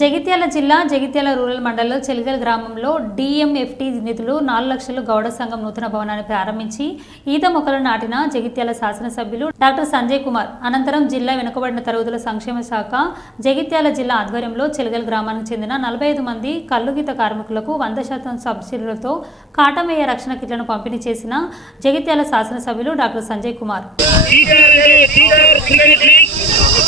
జగిత్యాల జిల్లా జగిత్యాల రూరల్ మండలంలో చెలిగల్ గ్రామంలో డిఎంఎఫ్టి నిధులు నాలుగు లక్షలు గౌడ సంఘం నూతన భవనాన్ని ప్రారంభించి ఈత మొక్కలు నాటిన జగిత్యాల శాసనసభ్యులు డాక్టర్ సంజయ్ కుమార్. అనంతరం జిల్లా వెనుకబడిన తరగతుల సంక్షేమ శాఖ జగిత్యాల జిల్లా ఆధ్వర్యంలో చెలిగల్ గ్రామానికి చెందిన నలభై ఐదు మంది కల్లుగీత కార్మికులకు వంద శాతం సబ్సిడీలతో కాటమయ్య రక్షణ కిట్లను పంపిణీ చేసిన జగిత్యాల శాసనసభ్యులు డాక్టర్ సంజయ్ కుమార్.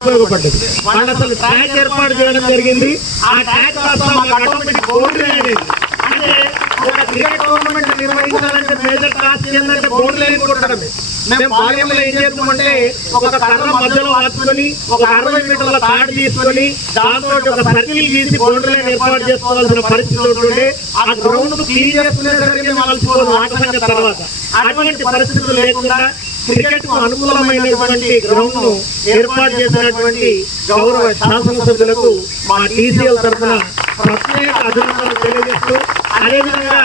ఉపయోగపడ్డది. వాళ్ళు అసలు ట్రాక్ ఏర్పాటు చేయడం జరిగింది. ఆ ట్రాక్ కోసం ఆటోమేటిక్ బౌండరీ అనేది అంటే ఒక క్రికెట్ టోర్నమెంట్ నిర్వహించాలంటే మేజర్ టాస్క్ ఏంటంటే బౌండరీ లైన్ మేము బాల్యంలో ఏం చేస్తామంటే ఒక కర్ర మధ్యలో వాచుకొని ఒక అరవై మీటర్ల తాడు తీసుకొని దాంతో ఒక సర్కిల్ గీసి బౌండరీ ఏర్పాటు చేసుకోవాల్సిన పరిస్థితి ఉంటుండే. ఆ గ్రౌండ్ క్లీన్ చేసుకునేసరికి మేము అలసిపోదు ఆట తర్వాత. అటువంటి పరిస్థితులు లేకుండా క్రికెట్కు అనుకూలమైనటువంటి గ్రౌండ్ను ఏర్పాటు చేసినటువంటి గౌరవ శాసనసభ్యులకు మా టీసీఎల్ తరఫున ప్రత్యేక అభినందనలు తెలియజేస్తూ అదేవిధంగా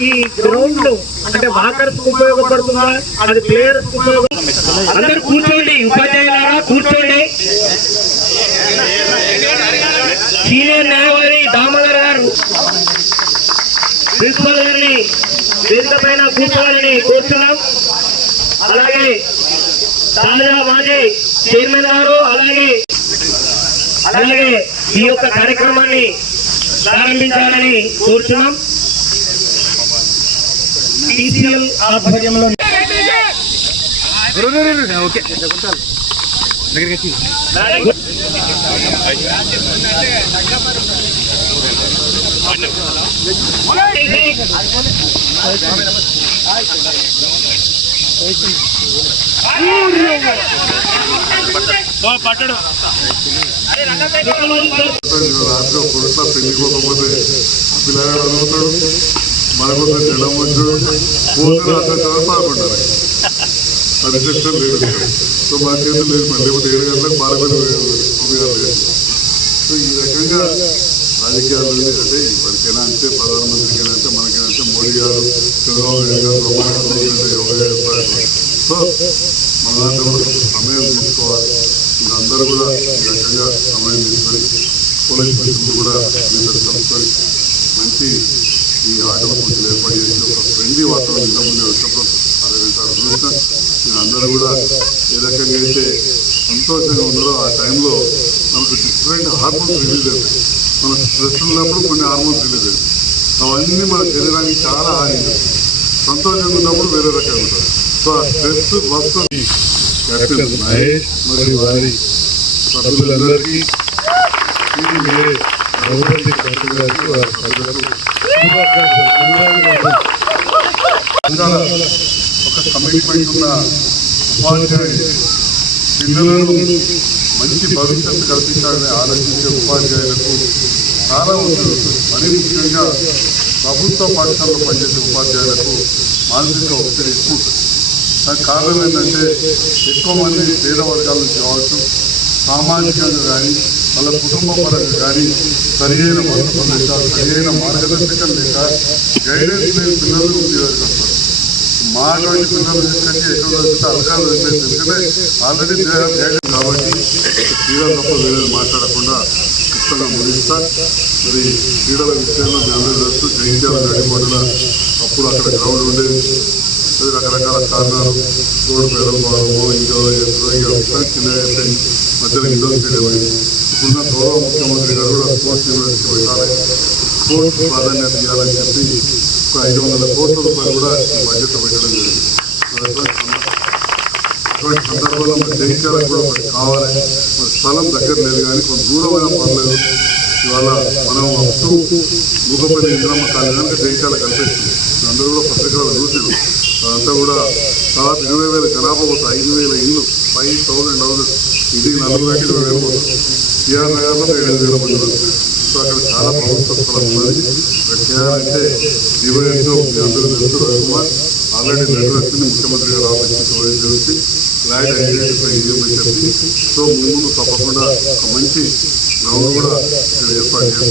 ఈ గ్రౌండ్ అంటే వాకర్స్ ఉపయోగపడుతుందా? అది ప్లేయర్స్ ఉపయోగ అందరు కూర్చోండి ఉపాధ్యాయులారా కూర్చోండి. సీనియర్ న్యాయవాది దామోదర్ గారు ప్రిన్సిపల్ గారిని వేదిక పైన కూర్చోవాలని కోరుతున్నాం. అలాగే తాజా మాజీ చైర్మన్ గారు అలాగే అలాగే ఈ యొక్క కార్యక్రమాన్ని ప్రారంభించాలని కోరుతున్నాం టీసీఎల్ ఆధ్వర్యంలో దగ్గరికి రాత్రి కొడుతా పెళ్ళి పోకపోతే పిల్లగాడు అడుగుతాడు మనకోసం జనం వచ్చాడు పోతే రాత్రి చదువు పాల్గొంటారు ఆ రిసెప్షన్ లేదు. సో మా చేతులు లేదు. మళ్ళీ లేకపోతే ఏడు గంటలకు బాలపల్లి సో ఈ రకంగా రాజకీయాలు అంటే ఎవరికైనా అంటే ప్రధానమంత్రికైనా అంటే మనకైనా అంటే మోడీ గారు చంద్రబాబు నాయుడు గారు బ్రహ్మాండ యోగా సో మనందరూ కూడా సమయం తీసుకోవాలి. మీరందరూ కూడా ఈ రకంగా సమయం తీసుకొని పోలీస్ పరిస్థితులు కూడా మీతో కలుసుకొని మంచి ఈ ఆటల పోటీలు ఏర్పాటు చేసి ఒక ఫ్రెండ్లీ వాతావరణం ఇంతకుముందే వచ్చినప్పుడు అరవై గంటలు చూసిన మీరందరూ కూడా ఏ రకంగా అయితే సంతోషంగా ఉన్నారో ఆ టైంలో మనకు డిఫరెంట్ హార్మోన్స్ రిలీజ్ అవుతాయి. మన స్ట్రెస్ ఉన్నప్పుడు కొన్ని హార్మోన్స్ రిలీజ్ అవుతాయి. అవన్నీ మన శరీరానికి చాలా హాని సంతోషంగా ఉన్నప్పుడు వేరే రకంగా ఉంటుంది సో ఆ స్ట్రెస్ వస్తుంది కెప్టెన్ మహేష్ మరియు వారి సభ్యులందరికీ రఘుపతి గారికి వారి సభ్యులకు ఒక కమిట్మెంట్ ఉన్న పిల్లలను మంచి భవిష్యత్తు కల్పించాలని ఆలోచించే ఉపాధ్యాయులకు చాలా ఉంటుంది మరీ ముఖ్యంగా ప్రభుత్వ పాఠశాలలో పనిచేసే ఉపాధ్యాయులకు మానసిక ఒత్తిడి ఎక్కువ దానికి కారణం ఏంటంటే ఎక్కువ మంది పేద వర్గాల నుంచి కావచ్చు సామాజికంగా కానీ వాళ్ళ కుటుంబ పరంగా కానీ సరియైన వసతులు లేక సరియైన మార్గదర్శకం లేక గైడెన్స్ లేని పిల్లలు మీ వస్తారు మా అటువంటి పిల్లలు తీసుకొచ్చి ఎక్కడ వస్తే అలకాలు వదిలేసి ఎందుకంటే ఆల్రెడీ గైడెన్స్ కాబట్టి క్రీడల తప్ప వేరే మాట్లాడకుండా ఖచ్చితంగా ముగిస్తా మరి క్రీడల విషయంలో మీ అందరూ తెలుసు జయించాల అప్పుడు అక్కడ గ్రౌండ్ ఉండేది. రకరకాల కారణాలు రోడ్డు పెరగకపోవడము ఇంకో ఎప్పుడో ఇదంతా ఒకసారి చిన్న మధ్యలో ఇండోర్ స్టేడియం ఇప్పుడున్న గౌరవ ముఖ్యమంత్రి గారు కూడా స్పోర్ట్స్ యూనివర్సిటీ పెట్టాలి స్పోర్ట్స్ ప్రాధాన్యత ఇవ్వాలని చెప్పి ఒక ఐదు వందల కోట్ల రూపాయలు కూడా బడ్జెట్ పెట్టడం జరిగింది. అటువంటి సందర్భంలో మరి జయించాలకు కూడా ఒకటి కావాలి. మరి స్థలం దగ్గర లేదు కానీ కొంత దూరమైన పర్లేదు. ఇవాళ మనం వస్తూ మూకపల్లి ఇంద్రమ్మ కాలేజీ జయించాల కనిపిస్తుంది అందరూ కూడా పత్రికలు చూసారు అదంతా కూడా దాదాపు ఇరవై వేల జనాభా పోతుంది ఐదు వేల ఇల్లు ఫైవ్ థౌసండ్ హౌసెస్ ఇంటికి నలుగురు అంటే ఇరవై వేలు పోతుంది టీఆర్ నగర్లో ఏడు వేల మంది సో అక్కడ చాలా ప్రభుత్వ స్థలం ఉన్నది. ఇక్కడ చేయాలంటే డివైఎస్లో మీ అందరూ తెలుసు రవికుమార్. ఆల్రెడీ లెటర్ వచ్చింది ముఖ్యమంత్రి గారు ఆఫీస్కి ఇవ్వడం ఫ్లాట్ ల్యాండ్ ఐడెంటిఫై చేయమని చెప్పి. సో ముందు తప్పకుండా ఒక మంచి గ్రౌండ్ కూడా ఇక్కడ ఏర్పాటు చేస్తాం